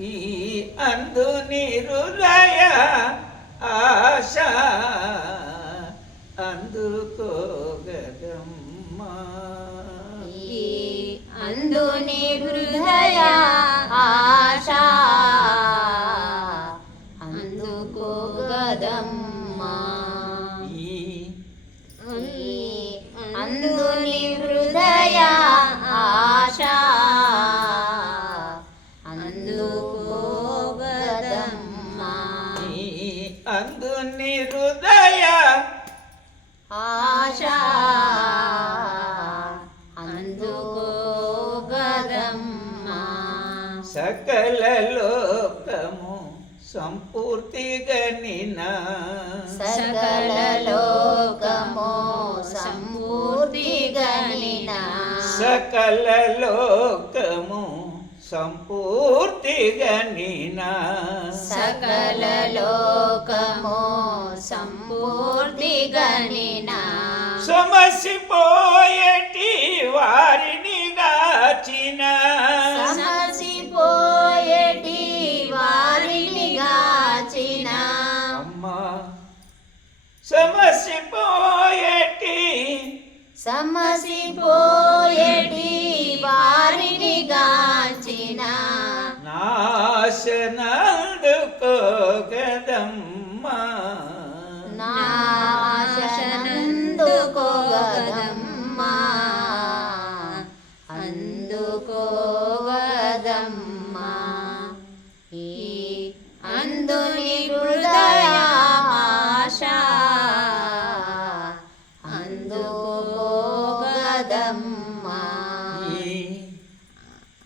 ఈ అందు హృదయ ఆశ అందుకోగదమ్మా ఈ అందుని హృదయ ఆశ అందుకోగదమ్మా ఈ ఈ సంపూర్తిగా నినా సకల లోకము సంపూర్తిగనిన. సకల లోకము సంపూర్తిగా నినా సకల లోకము సంపూర్తిగనిన. సమసిపోయేటి సమసిపోయేటి వారిని గాచిన. నాశనందుకోగదమ్మా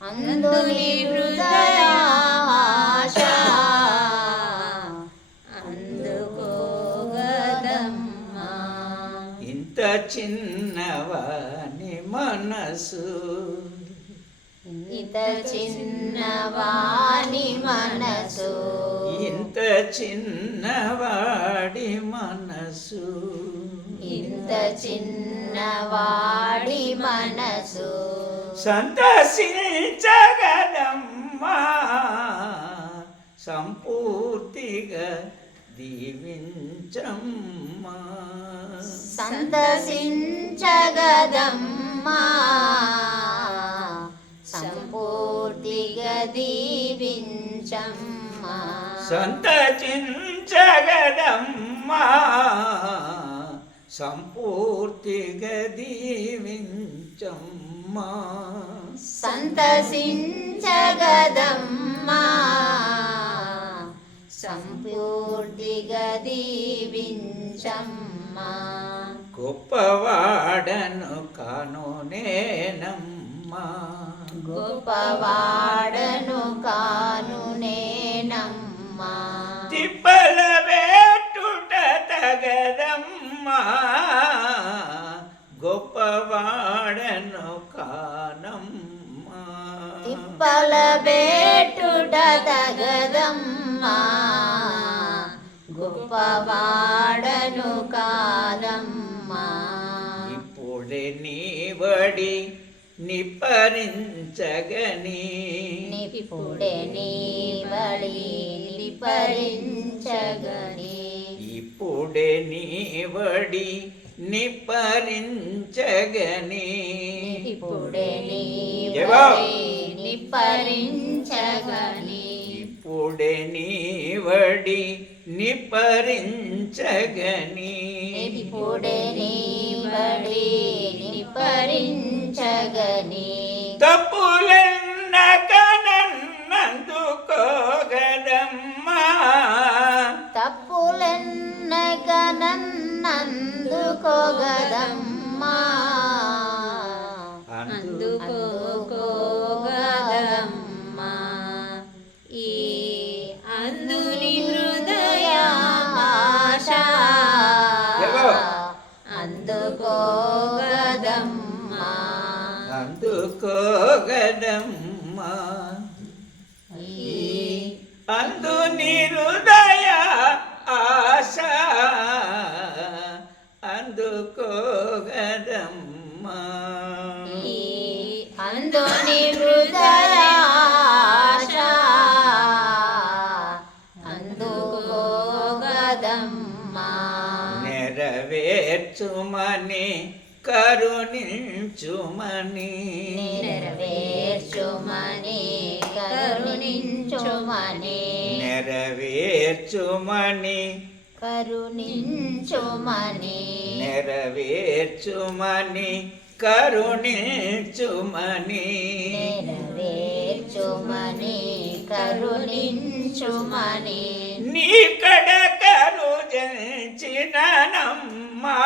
అందుని అందుకోగదమ్మా ఇంత చిన్నవాని మనసు. ఇంత చిన్నవాని మనసు. ఇంత చిన్నవాడి మనసు. ఇంత చిన్నవాడి మనసు. సంతసించగలమ్మా. సంపూర్తిగా దీవించమ్మా. సంతసించగదమ్మా. సంపూర్తిగా దీవించమ్మా. సంతచించగలమ్మా సంపూర్తిగా దీవించమ్మా సంతసించగదమ్మా. సంపూర్తిగా దీవించమ్మా గొప్పవాడను కాను నేనమ్మా. గొప్పవాడను కాను గొప్పవాడను కానమ్మా. తిప్పల బేటుట తగదమ్మా గొప్పవాడను కాదమ్మా ఇప్పుడే నీవడి నిపరించగని నిప్పుడే నీ బలి నిపరించగని ఇప్పుడే నీవడి నిపరించగని ఇప్పుడే నిపరించగని ఇప్పుడే నీవడి నిపరించగని ఇప్పుడే నిపరించగని తప్పులన్న తప్పులెన్నగనన్నందుకోగదమ్మా అందుకోగదమ్మా. ఈ అందుని హృదయ ఆశ దేవా. అందుకోగదమ్మా. అందుకోగదమ్మా. కరుణించుమని నెరవేర్చుమని కరుణించుమని. నెరవేర్చుమని. కరుణించుమని. నెరవేర్చుమని కరుణించుమని. నెరవేర్చుమని కరుణించుమని. నీ కడకరు జంచిన నమ్మా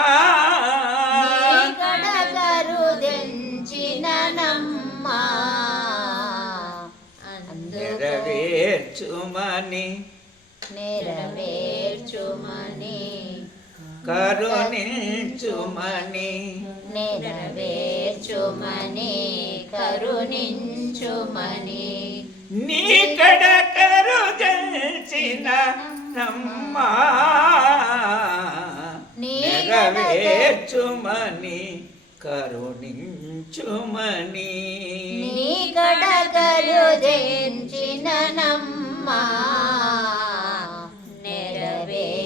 నెరవేర్చుమని. నెరవేర్చుమని. కరుణించుమని. నెరవేర్చుమని. కరుణించుమని. నీ కడకరు జంచిన నమ్మా నెరవేర్చుమని. కరుణించుమని. నీ కడగరు దెంచిన నమ్మా నెరవేర్చుమని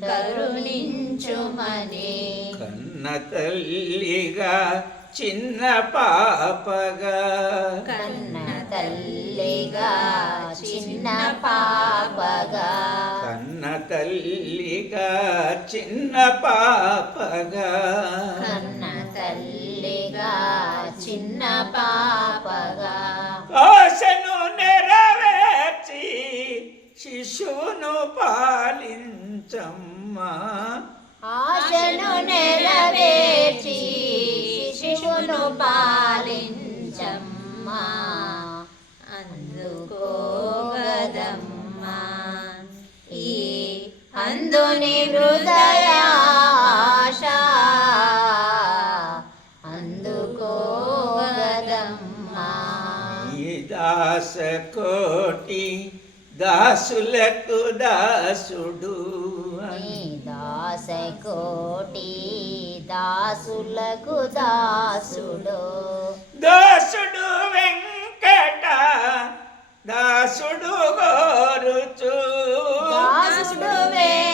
కరుణించుమని. కన్న తల్లిగా చిన్న పాపగా. కన్న తల్లిగా చిన్న పాపగా. తల్లిగా చిన్న పాపగా కన్న తల్లిగా చిన్న పాపగా. ఆశను నెరవేర్చి శిశువును పాలించమ్మా. హృదయాశ. అందుకోగదమ్మా. ఈ దాస కోటి దాసులకు దాసుడు దాస కోటి దాసులకు దాసుడు. దాసుడు వెంకట దాసుడు గోరుచు దాసుడు వెంకట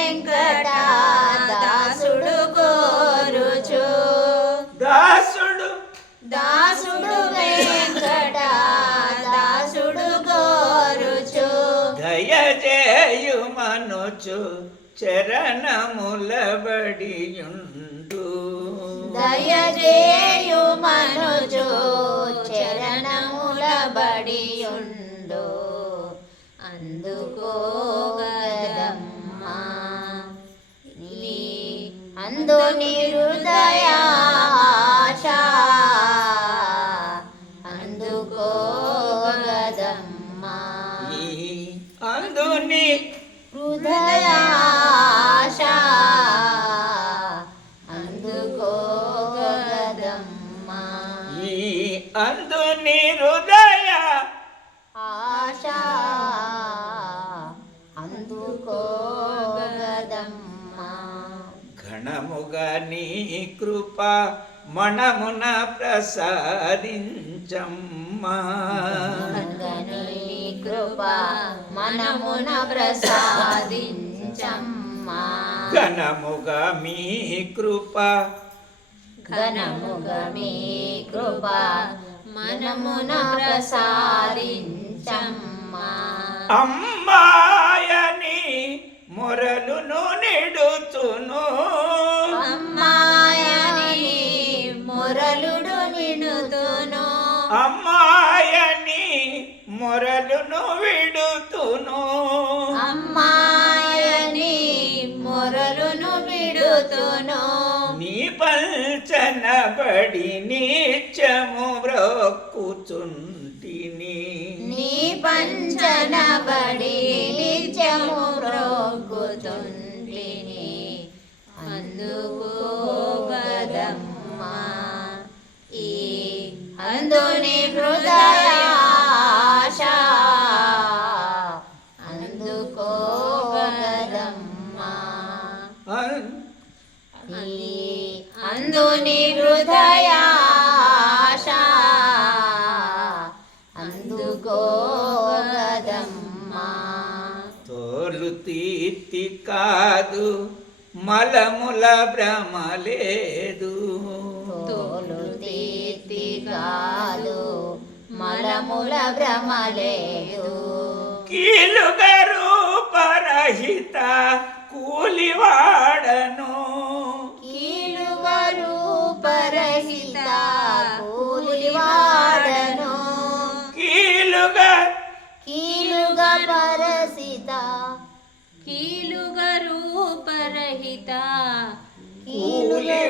దయచేయు మనుచు చరణముల బడియుండు దయచేయు మనుజు చరణముల అందుకో అందుకోగదమ్మా ఈ అందుని హృదయ ఆశ అందుకోగదమ్మా. ఘనముగా నీ కృప మనమున ప్రసాదించమ్మా. కృప మనమున ప్రసాదించమ్మా. ఘనముగా మీ కృప ఘనముగ మీ కృప మనమున ప్రసాదించమ్మా. అమ్మాయని మొరలును నిడుతును అమ్మాయని మొరలుడు నిడుతును. అమ్మాయని మొరలును విడుతును. అమ్మాయని మొరలును విడుతును. కనబడి నీచము బ్రొక్కుచుంటిని నీ పంచనబడి తీర్తి కాదు మలముల భ్రమలేదు. తోలు తీర్తి కాదు మలముల భ్రమలేదు. కీలుగా రూపరహిత కూలివాడను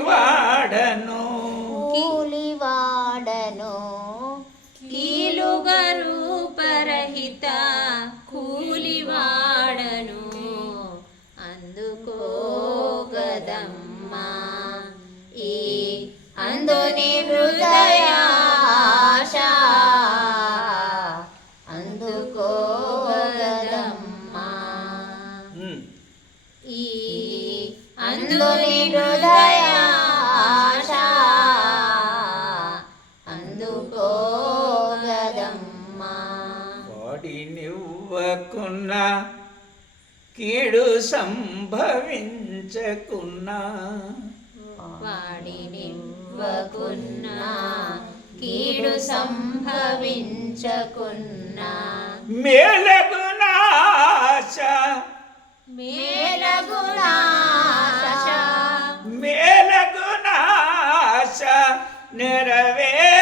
కూలివాడను కూలివాడను. కీలుగా రూపరహిత కూలివాడను. అందుకో గదమ్మా ఈ అందుని హృదయాశ. అందుకోగదమ్మా. ఈ అందుని హృదయాశ వాడినివ్వకున్నా కీడు సంభవించకున్నా. వాడినివ్వకున్నా కీడు సంభవించకున్నా. మేలగునాశ మేలగుణాశ మేలగునాశ నెరవేర్చమ్మా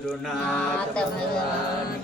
turunat nah,